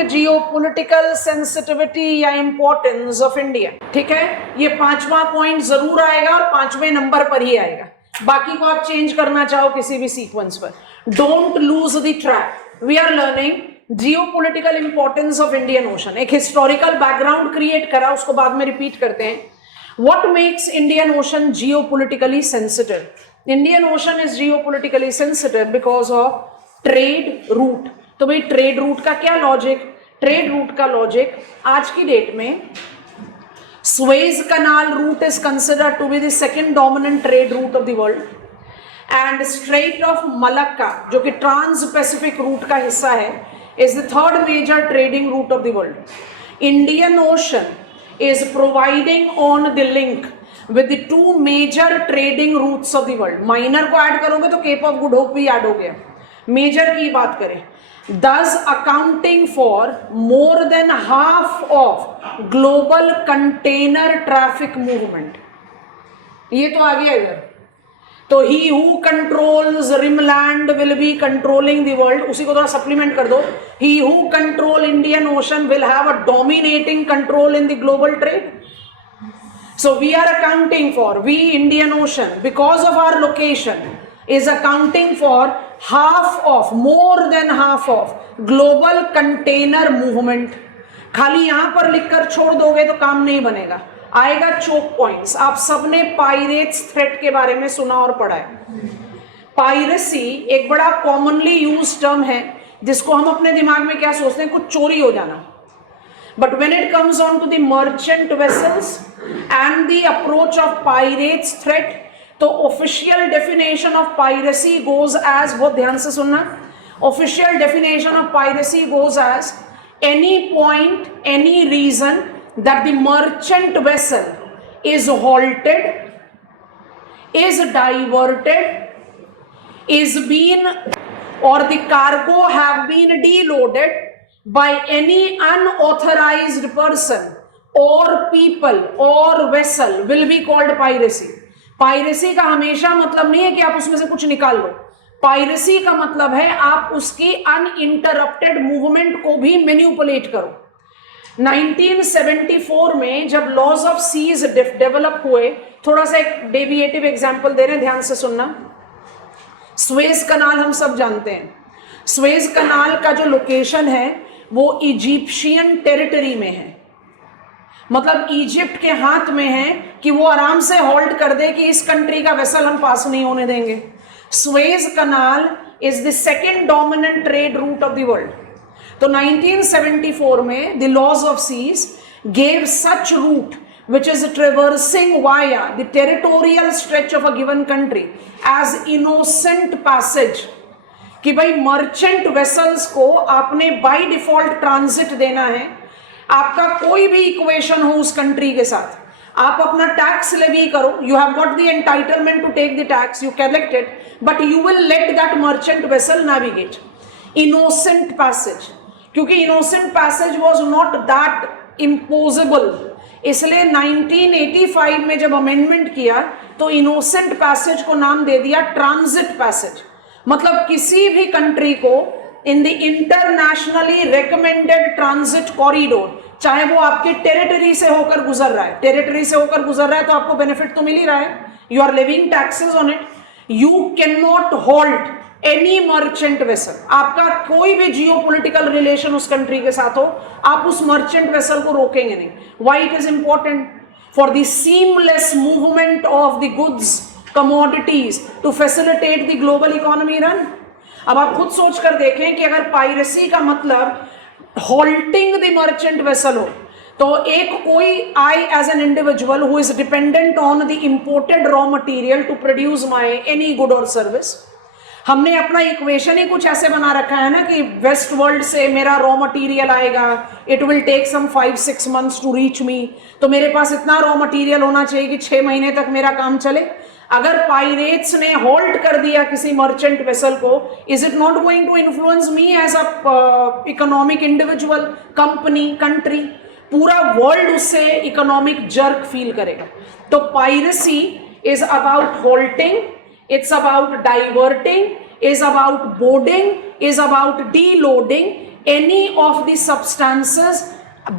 Learning geopolitical sensitivity या importance of India. ठीक है, ये 5वां पॉइंट जरूर आएगा और 5वें नंबर पर ही आएगा, बाकी को आप चेंज करना चाहो किसी भी सीक्वेंस पर। Don't lose the track. We are learning geopolitical importance of Indian Ocean. एक हिस्टोरिकल बैकग्राउंड क्रिएट करा, उसको बाद में रिपीट करते हैं। What makes Indian Ocean geopolitically sensitive? Indian Ocean is geopolitically sensitive because of trade route। तो भाई trade route का क्या लॉजिक? ट्रेड रूट का लॉजिक आज की डेट में Suez Canal route is considered to be the second dominant trade route of the world, and Strait of Malacca जो कि ट्रांस पैसिफिक रूट का हिस्सा है is the third major trading route of the world. Indian ocean is providing on the link with the two major trading routes of the world। Minor को add करोगे तो cap of Good hope भी add हो गया। Major की बात करें, thus accounting for more than half of global container traffic movement। ये तो आ गया इधर। तो he who controls rimland will be controlling the world। उसी को थोड़ा सप्लीमेंट कर दो, he who control Indian Ocean will have a dominating control in the global trade। So we are accounting for, we Indian Ocean because of our location is accounting for half of, more than half of global container movement। खाली यहां पर लिखकर छोड़ दोगे तो काम नहीं बनेगा, आएगा चोक पॉइंट्स। आप सबने पायरेट्स थ्रेट के बारे में सुना और पढ़ा है। पायरेसी एक बड़ा कॉमनली यूज टर्म है जिसको हम अपने दिमाग में क्या सोचते हैं, कुछ चोरी हो जाना। But when it comes on to the merchant vessels and the approach of pirates threat, तो official definition of piracy goes as, बहुत ध्यान से सुनना, official definition of piracy goes as any point, any reason that the merchant vessel is halted, is diverted, is been, or the cargo have been deloaded by any unauthorized person or people or vessel will be called piracy। Piracy का हमेशा मतलब नहीं है कि आप उसमें से कुछ निकाल लो। पायरेसी का मतलब है आप उसकी अनइंटरप्टेड मूवमेंट को भी मैनिपुलेट करो। 1974 में जब लॉज ऑफ सीज डेवलप हुए, थोड़ा सा एक डेविएटिव एग्जांपल दे रहे हैं, ध्यान से सुनना। स्वेज कनाल हम सब जानते हैं। स्वेज कनाल का जो लोकेशन है वो इजिप्शियन टेरिटरी में है, मतलब इजिप्ट के हाथ में है कि वो आराम से होल्ड कर दे कि इस कंट्री का वेसल हम पास नहीं होने देंगे। Suez Canal is the second dominant trade route of the world। तो 1974 में the laws of seas gave such route which is traversing via the territorial stretch of a given country as innocent passage, कि भाई merchant vessels को आपने by default transit देना है। आपका कोई भी इक्वेशन हो उस कंट्री के साथ, आप अपना टैक्स लेवी करो, you have got the entitlement to take the tax, you collect it, but you will let that merchant vessel navigate. Innocent passage, क्योंकि innocent passage was not that impossible, इसलिए 1985 में जब amendment किया तो innocent passage को नाम दे दिया transit passage. मतलब किसी भी कंट्री को in the internationally recommended transit corridor, चाहे वो आपके टेरिटरी से होकर गुजर रहा है, टेरिटरी से होकर गुजर रहा है तो आपको बेनिफिट तो मिल ही रहा है, you are living taxes on it, you can not hold any merchant vessel. आपका कोई भी जियोपॉलिटिकल रिलेशन उस कंट्री के साथ हो, आप उस मर्चेंट वेसल को रोकेंगे नहीं। Why it is important? For the seamless movement of the goods, commodities, to facilitate the global economy run. अब आप खुद सोच कर देखें कि अगर पायरेसी का मतलब होल्टिंग द मर्चेंट वेसल हो, तो एक कोई I as an individual who is dependent on the imported raw material to produce my any good और सर्विस, हमने अपना इक्वेशन ही कुछ ऐसे बना रखा है ना कि वेस्ट वर्ल्ड से मेरा रॉ मटेरियल आएगा, it will take some 5-6 months to reach me, तो मेरे पास इतना रॉ मटेरियल होना चाहिए कि 6 महीने तक मेरा काम चले। अगर पायरेट्स ने होल्ड कर दिया किसी मर्चेंट वेसल को, is it not going to influence me as a economic individual, company, country? पूरा वर्ल्ड उससे इकोनॉमिक जर्क फील करेगा। तो piracy is about holding, it's about diverting, is about boarding, is about deloading, any of the substances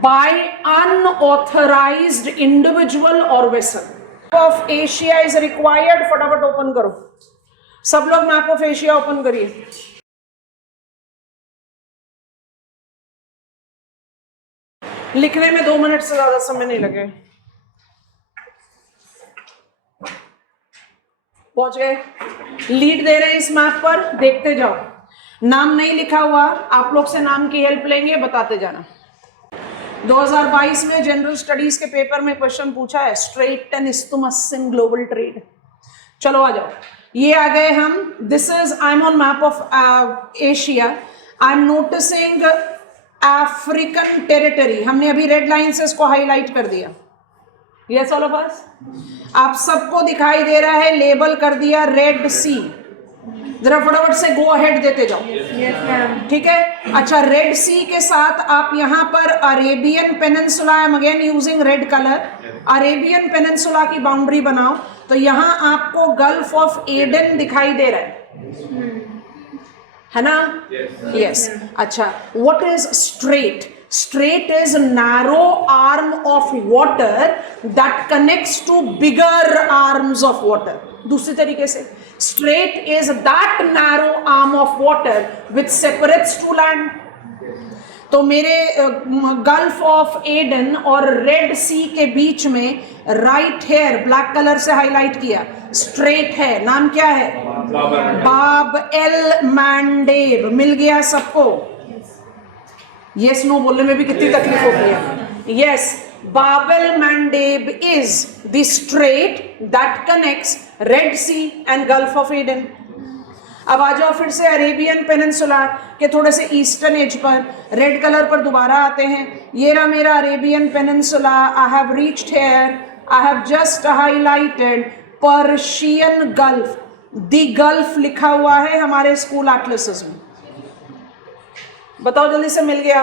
by unauthorized individual or vessel. Of Asia is required. फटाफट open करो, सब लोग map of Asia open करिए. लिखने में 2 minute से ज्यादा समय नहीं लगे. पहुंच गए. लीड दे रहे हैं इस मैप पर, देखते जाओ. नाम नहीं लिखा हुआ, आप लोग से नाम की हेल्प लेंगे, बताते जाना. 2022 में जनरल स्टडीज के पेपर में क्वेश्चन पूछा है, straight and isthmus in global trade. चलो आ जाओ. ये आ गए हम. This is, I am on map of Asia. I am noticing African territory. हमने अभी रेड लाइन से इसको हाईलाइट कर दिया. यस ऑल ऑफ अस, आप सबको दिखाई दे रहा है, लेबल कर दिया रेड सी. जरा फटाफट से गो अहेड देते जाओ. ठीक है. अच्छा, रेड सी के साथ आप यहाँ पर Arabian Peninsula, I am again using red colour, Arabian peninsula की बाउंड्री बनाओ. तो यहाँ आपको गल्फ ऑफ एडन दिखाई दे रहा है ना? यस. अच्छा, what is straight? Strait is narrow arm of water that connects to bigger arms of water. दूसरी तरीके से, strait is that narrow arm of water which separates two land. तो मेरे गल्फ ऑफ एडन और red सी के बीच में right hair black colour से highlight किया, स्ट्रेट है. नाम क्या है? बाब एल मैंडेब. मिल गया सबको? यस नो बोलने में भी कितनी तकलीफ होती है. Yes, Bab el Mandeb is the strait that connects Red Sea and Gulf of Aden. अब आ जाओ फिर से अरेबियन पेनिनसुला के थोड़े से ईस्टर्न एज पर, रेड कलर पर दोबारा आते हैं. ये रहा मेरा Arabian Peninsula. I have reached here. I have just highlighted Persian Gulf. The Gulf लिखा हुआ है हमारे स्कूल एटलसेस में. बताओ जल्दी से, मिल गया?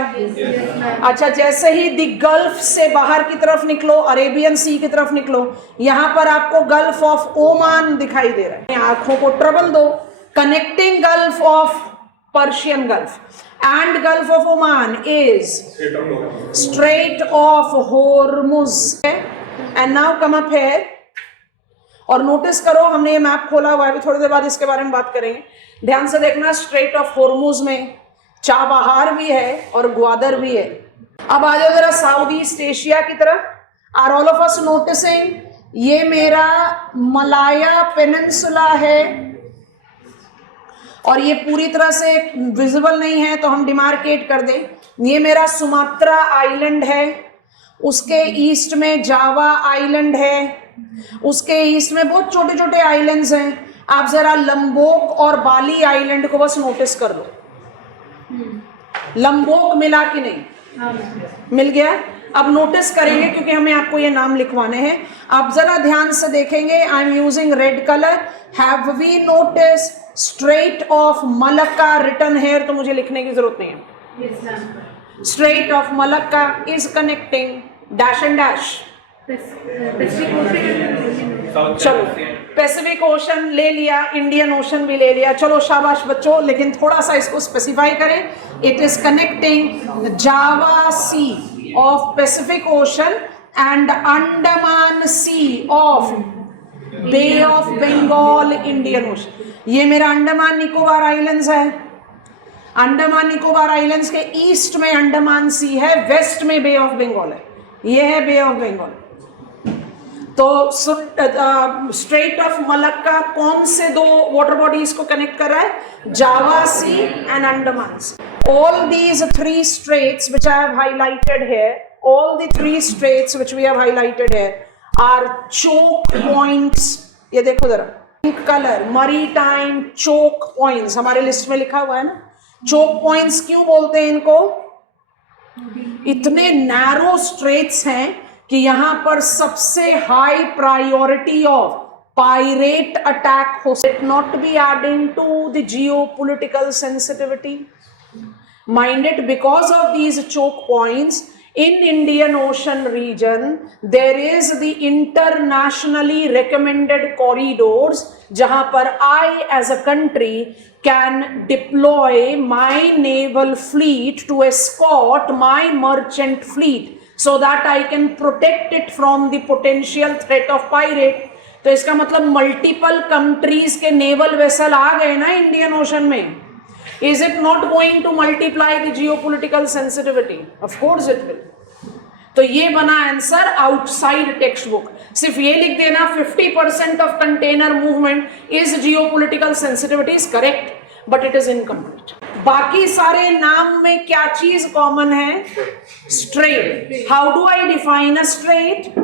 अच्छा, जैसे ही द गल्फ से बाहर की तरफ निकलो, अरेबियन सी की तरफ निकलो, यहां पर आपको गल्फ ऑफ ओमान दिखाई दे रहा है. आंखों को ट्रबल दो. Connecting gulf of Persian gulf and Gulf of Oman is straight of Hormuz. And now come up here और नोटिस करो, हमने ये मैप खोला हुआ है, अभी थोड़ी देर बाद इसके बारे में बात करेंगे. ध्यान से देखना, स्ट्रेट ऑफ होर्मुज में चाबहार भी है और ग्वादर भी है. अब आ जाओ जरा साउथ ईस्ट एशिया की तरफ. Are all of us noticing? ये मेरा मलाया पेनिनसुला है और ये पूरी तरह से विजिबल नहीं है तो हम डिमार्केट कर दें. ये मेरा सुमात्रा आइलैंड है, उसके ईस्ट में जावा आइलैंड है, उसके ईस्ट में बहुत छोटे छोटे आइलैंड्स हैं. आप जरा लंबोक और बाली आइलैंड को बस नोटिस कर लो. लंबोक मिला कि नहीं? मिल गया. अब नोटिस करेंगे क्योंकि हमें आपको ये नाम लिखवाने हैं. आप जरा ध्यान से देखेंगे, I am using red colour. Have we notice Strait of Malacca written here? तो मुझे लिखने की जरूरत नहीं है. Strait of Malacca is connecting dash and dash. चलो, पैसिफिक ओशन ले लिया, इंडियन ओशन भी ले लिया. चलो शाबाश बच्चों, लेकिन थोड़ा सा इसको स्पेसिफाई करें. It is connecting Java Sea of Pacific Ocean and Andaman Sea of Bay of Bengal Indian Ocean. ये मेरा अंडमान निकोबार आइलैंड्स है. अंडमान निकोबार आइलैंड्स के ईस्ट में अंडमान सी है, वेस्ट में बे ऑफ बंगाल है. ये है बे ऑफ बंगाल. तो स्ट्रेट ऑफ मलक्का कौन से दो वाटर बॉडीज को कनेक्ट कर रहा है? Java Sea and Andaman Sea. All these three straits which I have highlighted here, all the three straits which we have highlighted here are choke points. ये देखो जरा, pink colour, maritime choke points हमारे list में लिखा हुआ है ना. choke points क्यों बोलते हैं इनको? इतने नैरो स्ट्रेट्स हैं कि यहां पर सबसे high priority of pirate attack हो. It not be adding to the geopolitical sensitivity. Mind it, because of these choke points, In Indian Ocean region, there is the internationally recommended corridors जहां पर I as a country can deploy my naval fleet to escort my merchant fleet so that I can protect it from the potential threat of pirate. तो इसका मतलब multiple countries के naval vessel आ गए ना Indian ocean में. Is it not going to multiply the geopolitical sensitivity? Of course it will. तो ये बना आंसर आउटसाइड टेक्स्ट बुक. सिर्फ ये लिख देना 50% of container movement is geopolitical sensitivity is correct, but it is incomplete. बाकी सारे नाम में क्या चीज कॉमन है? Straight. How do I define a straight?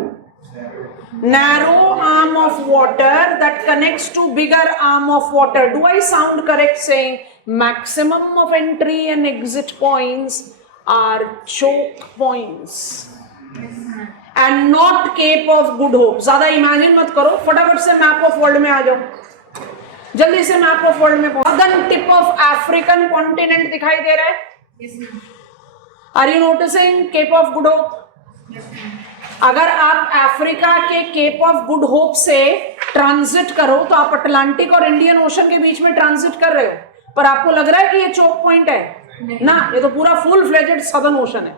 Narrow arm of water that connects to bigger arm of water. Do I sound correct saying maximum of entry and exit points are choke points and not Cape of Good Hope? ज्यादा imagine मत करो, फटाफट से map of world में आ जाओ, जल्दी से map of world में. Southern tip of African continent दिखाई दे रहा है. Are you noticing Cape of Good Hope? अगर आप अफ्रीका के केप ऑफ गुड होप से ट्रांजिट करो तो आप अटलांटिक और इंडियन ओशन के बीच में ट्रांजिट कर रहे हो, पर आपको लग रहा है कि ये चोक पॉइंट है ना, ये तो पूरा फुल फ्लेजेड सदर्न ओशन है.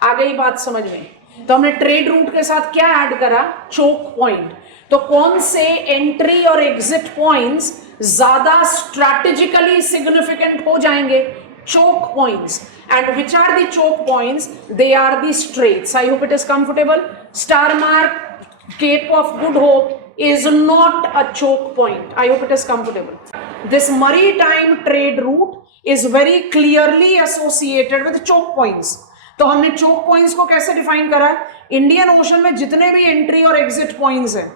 आ गई बात समझ में? तो हमने ट्रेड रूट के साथ क्या ऐड करा? Choke point. तो कौन से एंट्री और एग्जिट पॉइंट्स ज्यादा स्ट्रैटेजिकली सिग्निफिकेंट हो जाएंगे? Choke points. And which are the choke points? They are the straits. I hope it is comfortable. Star mark Cape of Good Hope is not a choke point. I hope it is comfortable. This maritime trade route is very clearly associated with choke points. तो हमने choke points को कैसे define करा? Indian ocean में जितने भी entry और exit points हैं,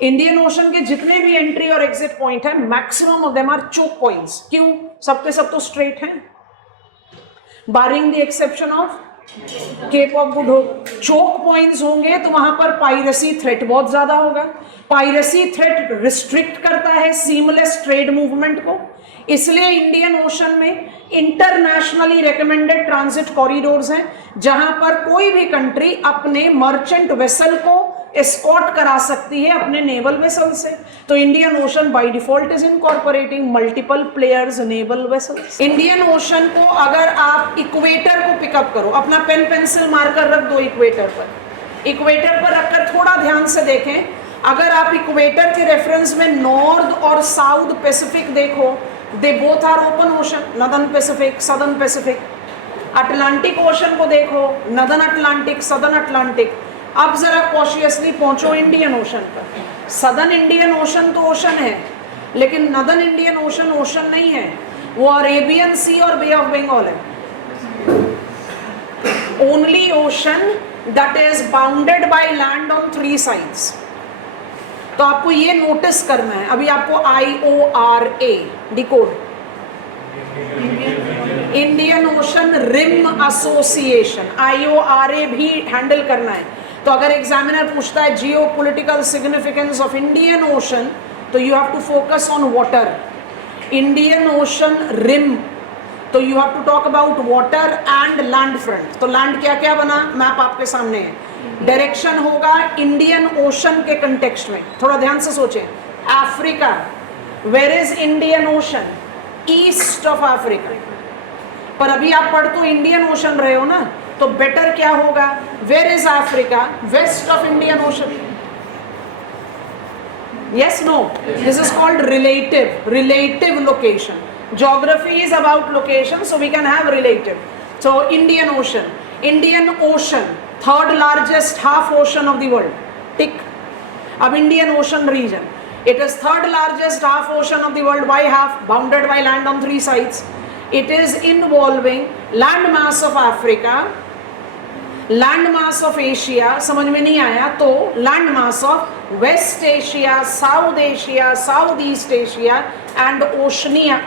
इंडियन ओशन के जितने भी एंट्री और एग्जिट पॉइंट है, maximum of them are choke points. क्यों? सबके सब तो स्ट्रेट हैं, barring the exception of Cape of Good Hope. Choke points होंगे तो वहां पर पायरेसी थ्रेट बहुत ज्यादा होगा. पायरेसी थ्रेट रिस्ट्रिक्ट करता है सीमलेस ट्रेड मूवमेंट को, इसलिए इंडियन ओशन में इंटरनेशनली रिकमेंडेड ट्रांजिट कॉरिडोर्स हैं जहां पर कोई भी कंट्री अपने मर्चेंट वेसल को एस्कॉर्ट करा सकती है अपने नेवल वेसल से. तो Indian ocean by default is incorporating multiple players naval vessels. Indian ocean को अगर आप इक्वेटर को पिकअप करो, अपना पेन पेंसिल मार्कर रख दो इक्वेटर पर, इक्वेटर पर रखकर थोड़ा ध्यान से देखें. अगर आप इक्वेटर के रेफरेंस में नॉर्थ और साउथ पैसिफिक देखो, they both are open ocean. Northern Pacific, southern Pacific. Atlantic Ocean को देखो, नॉर्दर्न अटलांटिक, सदर्न अटलांटिक. अब जरा कॉशियसली पहुंचो इंडियन ओशन पर. सदर्न इंडियन ओशन तो ओशन है, लेकिन नॉर्दर्न इंडियन ओशन ओशन नहीं है, वो अरेबियन सी और बे ऑफ बंगाल है. Only ocean that is bounded by land on 3 sides. तो आपको ये नोटिस करना है. अभी आपको IORA decode, Indian Ocean Rim Association, IORA भी हैंडल करना है. तो अगर एग्जामिनर पूछता है geo political significance of Indian Ocean, तो you have to focus on water. Indian Ocean rim, तो you have to talk about water and land front. तो लैंड क्या क्या बना, मैप आपके सामने है. डायरेक्शन होगा इंडियन ओशन के कंटेक्स्ट में. थोड़ा ध्यान से सोचें. Africa, where is Indian Ocean? East of Africa. पर अभी आप पढ़ तो इंडियन ओशन रहे हो ना, तो बेटर क्या होगा? Where is Africa? West of Indian Ocean. Yes, no? This is called relative location. Geography is about location, so we can have relative. So Indian Ocean, third largest half ocean of the world. Tick. अब Indian Ocean region, it is third largest half ocean of the world. Why half? Bounded by land on 3 sides. It is involving land mass of Africa, land mass of Asia. समझ में नहीं आया तो land mass of West Asia, South Asia, Southeast Asia and Oceania.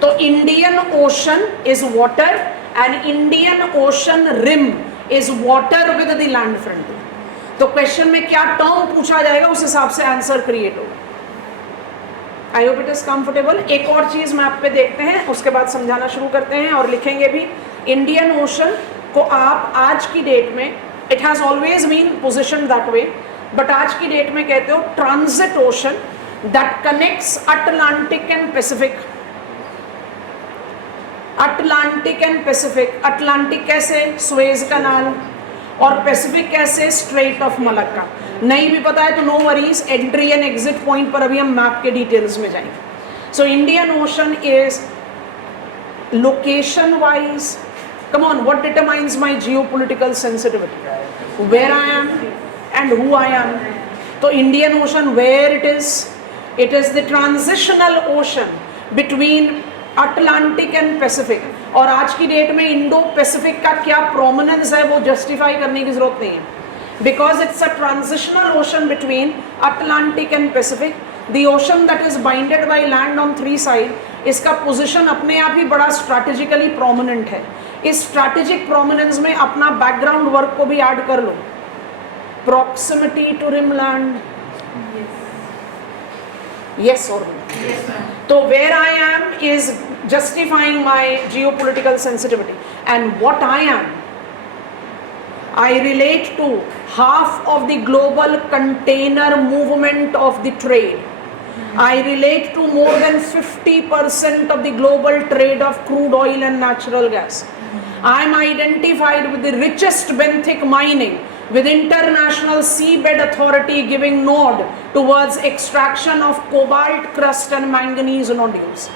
तो Indian Ocean is water and Indian Ocean rim is water with the land front. तो question में क्या term पूछा जाएगा उस हिसाब से आंसर क्रिएट होगा. I hope it is comfortable. एक और चीज मैप पे देखते हैं, उसके बाद समझाना शुरू करते हैं और लिखेंगे भी. इंडियन ओशन को आप आज की डेट में, it has always been position that way, but आज की डेट में कहते हो transit ocean that connects Atlantic and Pacific. Atlantic and Pacific, Atlantic कैसे? स्वेज कनाल, और पैसिफिक कैसे? Strait of Malacca. नहीं भी पता है तो no worries, entry and exit point पर अभी हम मैप के डिटेल्स में जाएंगे। So Indian Ocean is location wise, come on, what determines my geopolitical sensitivity? Where I am and who I am. So Indian Ocean, where it is the transitional ocean between Atlantic and Pacific. और आज की date में Indo Pacific का क्या prominence है वो justify करने की जरूरत नहीं है, because it's a transitional ocean between Atlantic and Pacific, the ocean that is binded bye land on 3 side. इसका पोजीशन अपने आप ही बड़ा स्ट्रैटेजिकली प्रोमिनेंट है। इस स्ट्रैटेजिक प्रोमिनेंस में अपना बैकग्राउंड वर्क को भी ऐड कर लो, proximity to rimland, yes or no? Yes, ma'am. So where I am is justifying my geopolitical sensitivity, and what I am, I relate to half of the global container movement of the trade. I relate to more than 50% of the global trade of crude oil and natural gas. I am identified with the richest benthic mining, with International Seabed Authority giving nod towards extraction of cobalt crust and manganese nodules,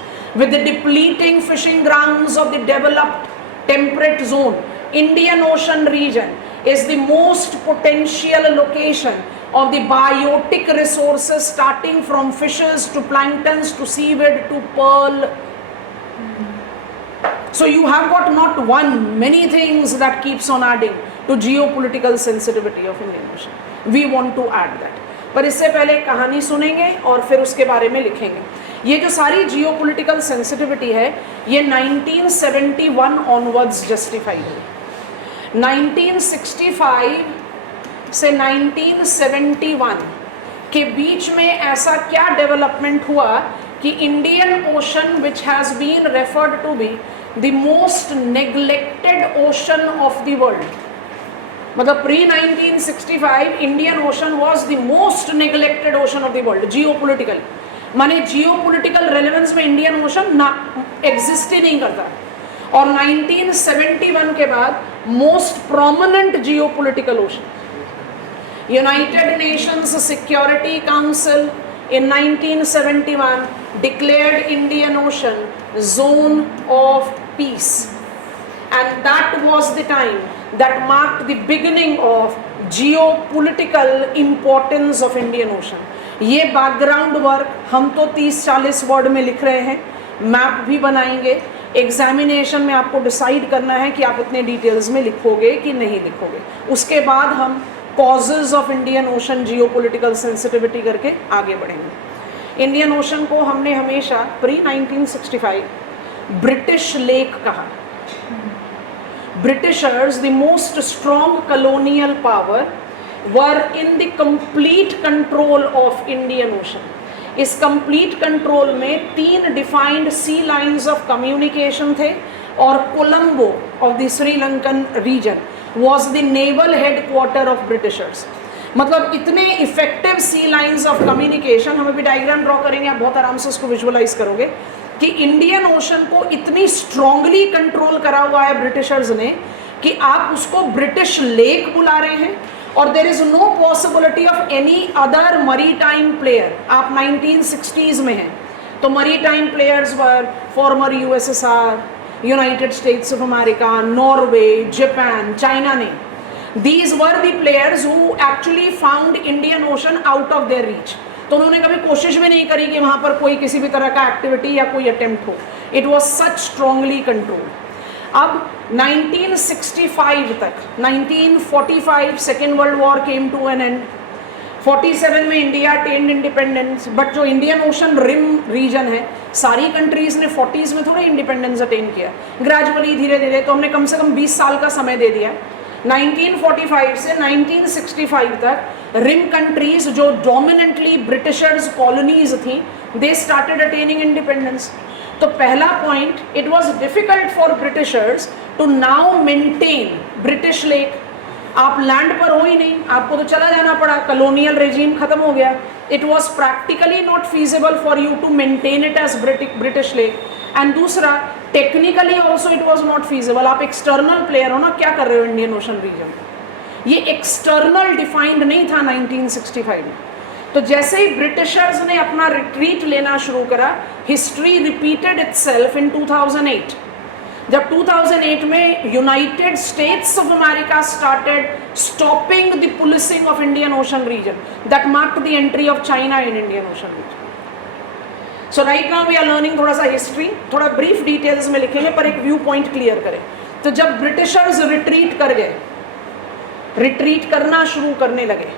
with the depleting fishing grounds of the developed temperate zone. Indian Ocean region is the most potential location of the biotic resources, starting from fishes to planktons to seaweed to pearl. So you have got not one, many things that keeps on adding to geopolitical sensitivity of Indian Ocean. We want to add that. पर इससे पहले कहानी सुनेंगे और फिर उसके बारे में लिखेंगे। ये जो सारी geopolitical sensitivity है, ये 1971 onwards justified हुई। 1965 से 1971 के बीच में ऐसा क्या डेवलपमेंट हुआ कि Indian Ocean, which has been referred to be the most neglected ocean of the world, मतलब pre 1965 Indian Ocean was the most neglected ocean of the world geopolitical, माने जियोपोलिटिकल रेलेवेंस में इंडियन ओशन ना exist ही नहीं करता। और 1971 के बाद most prominent geopolitical ocean, United Nations Security Council in 1971 declared Indian Ocean zone of peace, and that was the time that marked the beginning of geopolitical importance of Indian Ocean. ये background work हम तो 30-40 word में लिख रहे हैं, map भी बनाएंगे, examination में आपको डिसाइड करना है कि आप इतने डिटेल्स में लिखोगे कि नहीं लिखोगे। उसके बाद हम causes of Indian ocean geopolitical sensitivity करके आगे बढ़ेंगे। इंडियन ओशन को हमने हमेशा प्री 1965 ब्रिटिश लेक कहा। Britishers, the most strong colonial power, were in the complete control of Indian ocean. इस कंप्लीट कंट्रोल में 3 defined sea lines of communication थे, और Colombo of the Sri Lankan region was the naval headquarter of Britishers। मतलब इतने effective sea lines of communication, हम अभी diagram draw करेंगे, आप बहुत आराम से उसको विजुअलाइज करोगे कि इंडियन ओशन को इतनी स्ट्रांगली कंट्रोल करा हुआ है ब्रिटिशर्स ने कि आप उसको ब्रिटिश लेक बुला रहे हैं, और there is no possibility of any other maritime player. आप 1960s में हैं तो maritime players were former USSR, United States of America, Norway, Japan, China ने, these were the players who actually found Indian Ocean out of their reach। तो उन्होंने कभी कोशिश भी नहीं करी कि वहाँ पर कोई किसी भी तरह का एक्टिविटी या कोई अटेम्प्ट हो। It was such strongly controlled। अब 1965 तक, 1945 second world war came to an end, 47 में इंडिया अटेन्ड इंडिपेंडेंस, बट जो इंडियन ओशन रिम रीजन है, सारी कंट्रीज ने 40s में थोड़ा इंडिपेंडेंस अटेन किया, ग्रेजुअली धीरे धीरे, तो हमने कम से कम 20 साल का समय दे दिया। 1945 से 1965 तक रिम कंट्रीज जो डोमिनेंटली ब्रिटिशर्स कॉलोनीज थी, दे स्टार्टेड अटेनिंग इंडिपेंडेंस। तो पहला point, it was difficult for Britishers to now maintain British lake. आप लैंड पर हो ही नहीं, आपको तो चला जाना पड़ा, कॉलोनियल रेजिम खत्म हो गया। It was practically not feasible for you to maintain it as British lake. And दूसरा, technically also it was not feasible. आप एक्सटर्नल प्लेयर हो ना, क्या कर रहे हो इंडियन ओशन रीजन? ये एक्सटर्नल डिफाइंड नहीं था 1965 में। तो जैसे ही ब्रिटिशर्स ने अपना रिट्रीट लेना शुरू करा, हिस्ट्री रिपीटेड इटसेल्फ इन 2008। जब 2008 में United States of America started stopping the policing of Indian ocean region, that marked the entry of China in Indian ocean region. So right now we are learning थोड़ा सा history, थोड़ा brief details में लिखेंगे पर एक view point clear करें। तो जब ब्रिटिशर्स रिट्रीट कर गए, रिट्रीट करना शुरू करने लगे,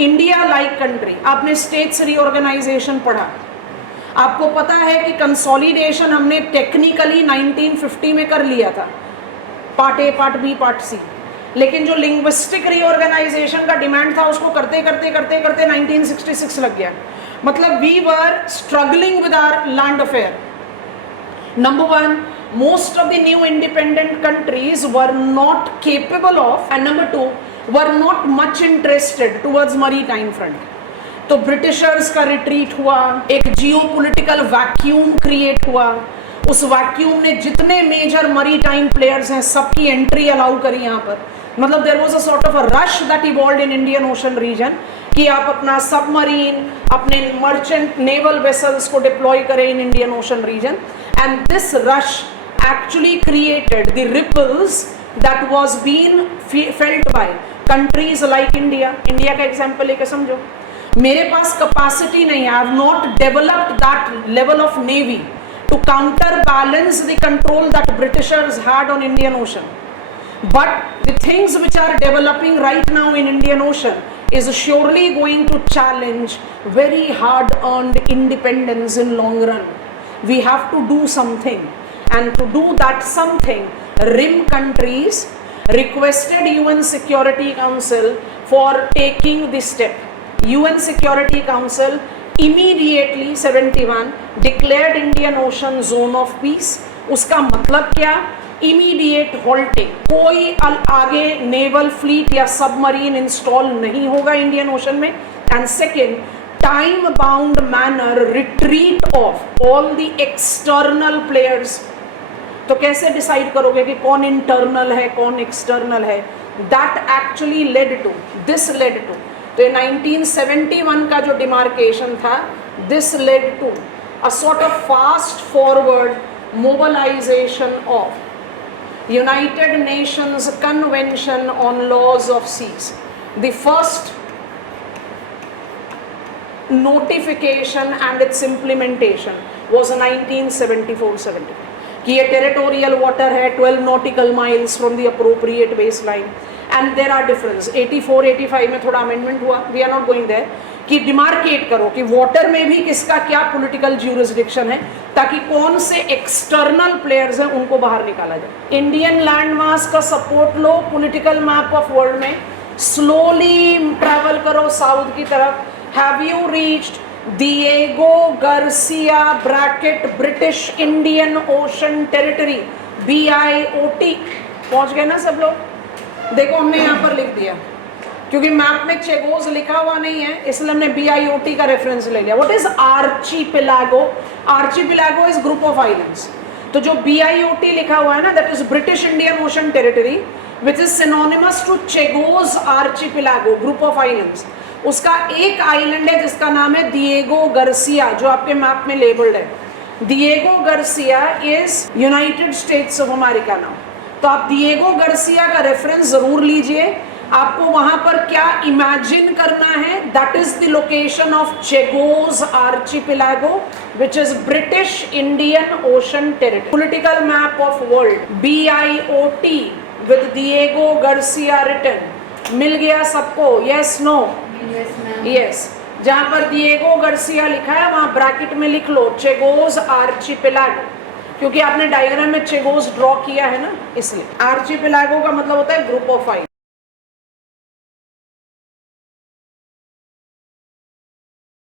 इंडिया लाइक कंट्री, आपने स्टेट्स रीऑर्गेनाइजेशन पढ़ा, आपको पता है कि कंसोलिडेशन हमने टेक्निकली 1950 में कर लिया था, part A, part B, part C. लेकिन जो लिंग्विस्टिक रीऑर्गेनाइजेशन का डिमांड था, उसको करते करते करते करते 1966 लग गया। मतलब we were struggling with our land affair. Number one, most of the new independent countries were not capable of, and number two, were not much interested towards maritime front। तो ब्रिटिशर्स का रिट्रीट हुआ, एक geopolitical vacuum create हुआ। उस vacuum ने जितने major maritime players हैं सबकी एंट्री अलाउ करी यहाँ पर। मतलब there was a sort of a rush that evolved in Indian ocean region कि आप अपना सबमरीन, अपने मर्चेंट नेवल वेसल्स को डिप्लॉय करें in Indian ocean region. And this rush actually created the ripples that was being felt by countries like India। India का example लेके समझो, मेरे पास कैपेसिटी नहीं है, I have not developed that level of navy to counter balance the control that Britishers had on Indian ocean. But the things which are developing right now in Indian ocean is surely going to challenge very hard earned independence in long run। We have to do something, and to do that something, RIM countries requested UN Security Council for taking this step। UN Security Council immediately 71 declared Indian Ocean zone of peace। उसका मतलब क्या? Immediate halting, कोई आगे naval fleet या submarine install नहीं होगा Indian ocean में। And second, time bound manner retreat of all the external players. तो कैसे डिसाइड करोगे कि कौन इंटरनल है कौन एक्सटर्नल है? That actually led to, this led to, तो 1971 का जो डिमार्केशन था, this led to a sort of fast forward mobilisation of United Nations Convention on Laws of Seas। The first notification and its implementation was 1974-75 कि ये territorial water है 12 nautical miles from the appropriate baseline। and there are difference, 84-85 में थोड़ा amendment हुआ, we are not going there, कि demarcate करो कि water में भी किसका क्या पॉलिटिकल ज्यूरिसडिक्शन है, ताकि कौन से एक्सटर्नल प्लेयर्स हैं उनको बाहर निकाला जाए। इंडियन लैंड मास का support low political map of world में, स्लोली ट्रैवल करो साउथ की तरफ। Have you reached Diego Garcia bracket British Indian Ocean territory, BIOT? पहुंच गए ना सब लोग? देखो हमने यहाँ पर लिख दिया, क्योंकि मैप में चेगोस लिखा हुआ नहीं है इसलिए हमने BIOT का रेफरेंस ले लिया। What is archipelago? Archipelago is group of islands. तो जो BIOT लिखा हुआ है ना, that is British Indian Ocean Territory which is synonymous to Chagos archipelago, group of islands. उसका एक आइलैंड है जिसका नाम है डिएगो गार्सिया, जो आपके मैप में लेबल्ड है। Diego Garcia is United States of America now. तो आप डिएगो गार्सिया का रेफरेंस जरूर लीजिए। आपको वहां पर क्या इमेजिन करना है? That is the location of Chagos archipelago which is British Indian Ocean Territory. Political map of world BIOT with Diego Garcia written मिल गया सबको? Yes no? यस। जहां पर डिएगो गार्सिया लिखा है वहां ब्रैकेट में लिख लो चेगोस आर्चीपेलागो, क्योंकि आपने डायग्राम में चेगोस ड्रॉ किया है ना, इसलिए। आर्चीपेलागो का मतलब होता है ग्रुप ऑफ आइलैंड।